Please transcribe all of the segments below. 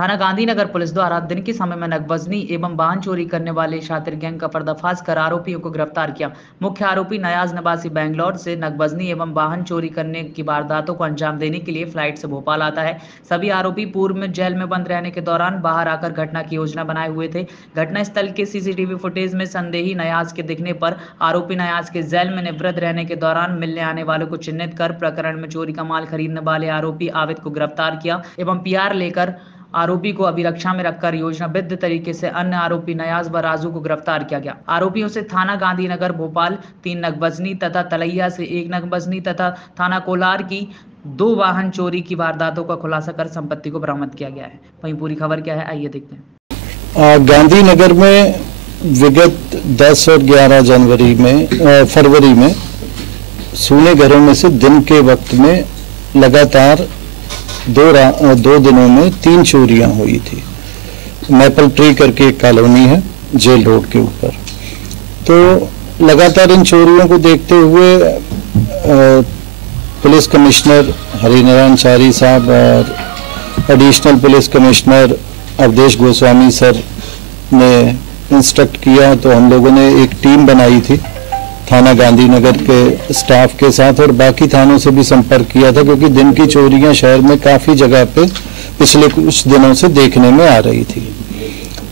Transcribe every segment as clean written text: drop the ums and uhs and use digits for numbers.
थाना गांधीनगर पुलिस द्वारा दिन के समय में नकबजनी एवं वाहन चोरी करने वाले शातिर गैंग का पर्दाफाश कर आरोपियों को गिरफ्तार किया। मुख्य आरोपी नयाज निवासी बेंगलौर से नकबजनी एवं वाहन चोरी करने की वारदातों को अंजाम देने के लिए फ्लाइट से भोपाल आता है। सभी आरोपी पूर्व में जेल में बंद रहने के दौरान बाहर आकर घटना की योजना बनाए हुए थे। घटना स्थल के सीसीटीवी फुटेज में संदेही नयाज के दिखने पर आरोपी नयाज के जेल में निवृत्त रहने के दौरान मिलने आने वालों को चिन्हित कर प्रकरण में चोरी का माल खरीदने वाले आरोपी आबिद को गिरफ्तार किया एवं पीआर लेकर आरोपी को अभिरक्षा में रखकर योजनाबद्ध तरीके से अन्य आरोपी नयाज व राजू को गिरफ्तार किया गया। आरोपियों से थाना गांधीनगर भोपाल 3 नकबजनी तथा तलैया से 1 नकबजनी तथा थाना कोलार की 2 वाहन चोरी की वारदातों का खुलासा कर संपत्ति को बरामद किया गया है। वहीं पूरी खबर क्या है, आइए देखते हैं। गांधीनगर में विगत 10 और 11 फरवरी में सोने घरों में से दिन के वक्त में लगातार दो दिनों में 3 चोरियां हुई थी। मैपल ट्री करके एक कॉलोनी है जेल रोड के ऊपर। तो लगातार इन चोरियों को देखते हुए पुलिस कमिश्नर हरिनारायण चारी साहब और additional police commissioner Awadhesh Goswami sir ने इंस्ट्रक्ट किया, तो हम लोगों ने एक टीम बनाई थी थाना गांधीनगर के स्टाफ के साथ और बाकी थानों से भी संपर्क किया था, क्योंकि दिन की चोरियां शहर में काफ़ी जगह पे पिछले कुछ दिनों से देखने में आ रही थी।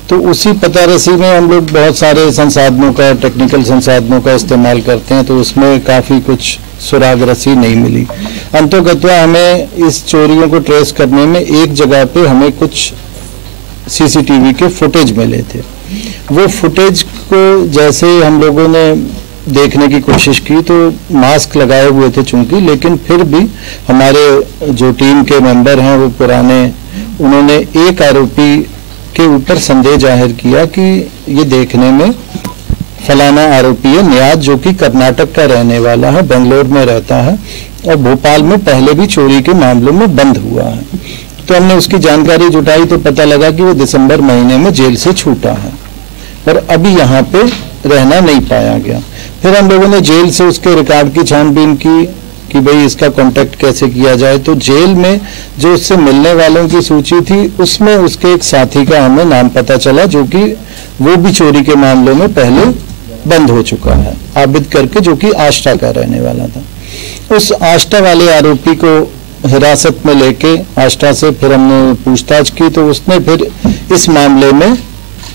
तो उसी पतारसी में हम लोग बहुत सारे संसाधनों का, टेक्निकल संसाधनों का इस्तेमाल करते हैं, तो उसमें काफ़ी कुछ सुराग रसी नहीं मिली। अंततः हमें इस चोरियों को ट्रेस करने में एक जगह पे हमें कुछ सीसीटीवी के फुटेज मिले थे। वो फुटेज को जैसे हम लोगों ने देखने की कोशिश की तो मास्क लगाए हुए थे चूंकि, लेकिन फिर भी हमारे जो टीम के मेंबर हैं वो पुराने, उन्होंने एक आरोपी के ऊपर संदेह जाहिर किया कि ये देखने में फलाना आरोपी है नियाज, जो कि कर्नाटक का रहने वाला है, बेंगलोर में रहता है और भोपाल में पहले भी चोरी के मामलों में बंद हुआ है। तो हमने उसकी जानकारी जुटाई तो पता लगा कि वो दिसंबर महीने में जेल से छूटा है और अभी यहाँ पे रहना नहीं पाया गया। फिर हम लोगों ने जेल से उसके रिकॉर्ड की छानबीन की कि भाई इसका कांटेक्ट कैसे किया जाए। तो जेल में जो उससे मिलने वालों की सूची थी उसमें उसके एक साथी का हमें नाम पता चला, जो कि वो भी चोरी के मामलों में पहले बंद हो चुका है, आबिद करके, जो कि आष्टा का रहने वाला था। उस आष्टा वाले आरोपी को हिरासत में लेके आष्टा से फिर हमने पूछताछ की, तो उसने फिर इस मामले में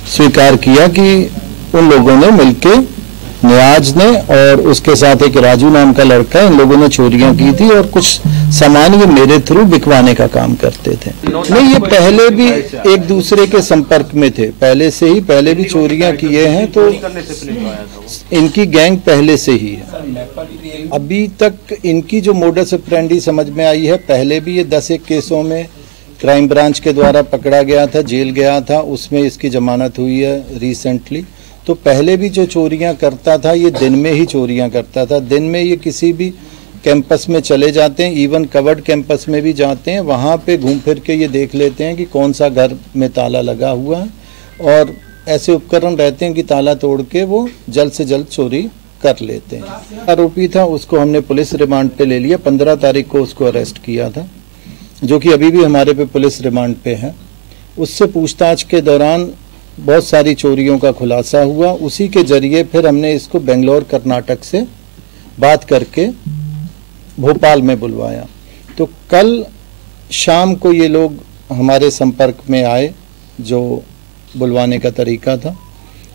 स्वीकार किया कि उन लोगों ने मिलके, नियाज ने और उसके साथ एक राजू नाम का लड़का, इन लोगों ने चोरियां की थी और कुछ सामान ये मेरे थ्रू बिकवाने का काम करते थे। नहीं, ये पहले भी एक दूसरे के संपर्क में थे, पहले भी चोरियां किए हैं, तो इनकी गैंग पहले से ही है। अभी तक इनकी जो मोडस ऑपरेंडी समझ में आई है, पहले भी ये 10-1 केसों में क्राइम ब्रांच के द्वारा पकड़ा गया था, जेल गया था, उसमें इसकी जमानत हुई है रिसेंटली। तो पहले भी जो चोरियां करता था ये दिन में ही चोरियां करता था। दिन में ये किसी भी कैंपस में चले जाते हैं, इवन कवर्ड कैंपस में भी जाते हैं, वहाँ पे घूम फिर के ये देख लेते हैं कि कौन सा घर में ताला लगा हुआ है और ऐसे उपकरण रहते हैं कि ताला तोड़ के वो जल्द से जल्द चोरी कर लेते हैं। आरोपी था उसको हमने पुलिस रिमांड पे ले लिया, 15 तारीख को उसको अरेस्ट किया था, जो कि अभी भी हमारे पे पुलिस रिमांड पे है। उससे पूछताछ के दौरान बहुत सारी चोरियों का खुलासा हुआ। उसी के जरिए फिर हमने इसको बेंगलोर कर्नाटक से बात करके भोपाल में बुलवाया। तो कल शाम को ये लोग हमारे संपर्क में आए, जो बुलवाने का तरीका था।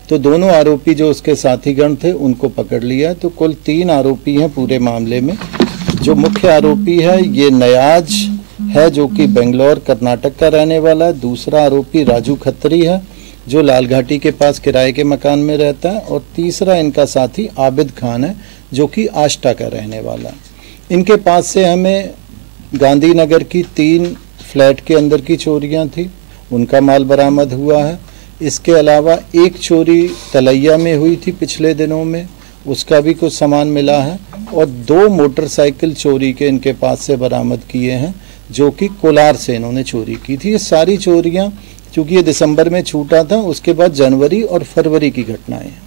तो दोनों आरोपी जो उसके साथीगण थे उनको पकड़ लिया। तो कुल 3 आरोपी हैं पूरे मामले में। जो मुख्य आरोपी है ये नयाज है, जो कि बेंगलोर कर्नाटक का रहने वाला है। दूसरा आरोपी राजू खत्री है, जो लाल घाटी के पास किराए के मकान में रहता है। और तीसरा इनका साथी आबिद खान है, जो कि आष्टा का रहने वाला है। इनके पास से हमें गांधीनगर की 3 फ्लैट के अंदर की चोरियां थी, उनका माल बरामद हुआ है। इसके अलावा एक चोरी तलैया में हुई थी पिछले दिनों में, उसका भी कुछ सामान मिला है। और 2 मोटरसाइकिल चोरी के इनके पास से बरामद किए हैं, जो कि कोलार से इन्होंने चोरी की थी। ये सारी चोरियां, चूँकि ये दिसंबर में छूटा था, उसके बाद जनवरी और फरवरी की घटनाएं हैं।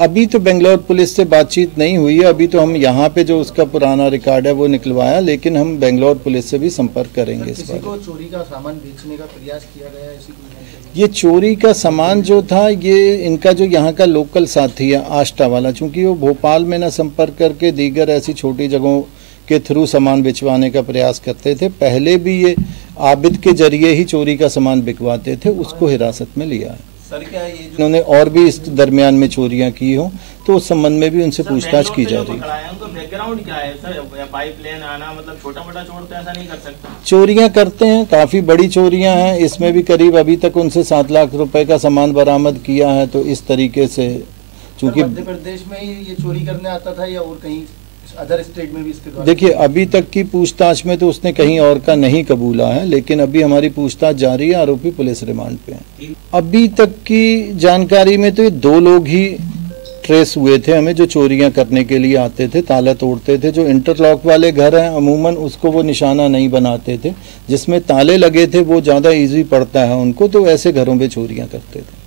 अभी तो बेंगलोर पुलिस से बातचीत नहीं हुई है। अभी तो हम यहाँ पे जो उसका पुराना रिकॉर्ड है वो निकलवाया, लेकिन हम बेंगलोर पुलिस से भी संपर्क करेंगे इस बारे में। किसी को चोरी का सामान बेचने का प्रयास किया गया है? ऐसी कोई ये चोरी का सामान जो था, ये इनका जो यहाँ का लोकल साथी है आष्टा वाला, चूंकि वो भोपाल में ना संपर्क करके दीगर ऐसी छोटी जगहों के थ्रू सामान बिचवाने का प्रयास करते थे। पहले भी ये आबिद के जरिए ही चोरी का सामान बिकवाते थे, उसको हिरासत में लिया है। सर क्या ये इन्होंने और भी इस दरमियान में चोरियां की हो तो उस संबंध में भी उनसे पूछताछ की जा रही है। उनका बैकग्राउंड क्या है सर? पाइपलाइन आना मतलब छोटा मोटा चोर तो ऐसा नहीं कर सकता। चोरियां करते हैं, काफी बड़ी चोरियां हैं। इसमें भी करीब अभी तक उनसे 7 लाख रुपए का सामान बरामद किया है। तो इस तरीके से चूंकि मध्य प्रदेश में ही ये चोरी करने आता था या और कहीं अदर स्टेट में भी इसके द्वारा? देखिए, अभी तक की पूछताछ में तो उसने कहीं और का नहीं कबूला है, लेकिन अभी हमारी पूछताछ जारी है। आरोपी पुलिस रिमांड पे है। अभी तक की जानकारी में तो ये 2 लोग ही ट्रेस हुए थे हमें, जो चोरियां करने के लिए आते थे, ताला तोड़ते थे। जो इंटरलॉक वाले घर हैं अमूमन उसको वो निशाना नहीं बनाते थे, जिसमें ताले लगे थे वो ज़्यादा ईजी पड़ता है उनको, तो ऐसे घरों पे चोरियां करते थे।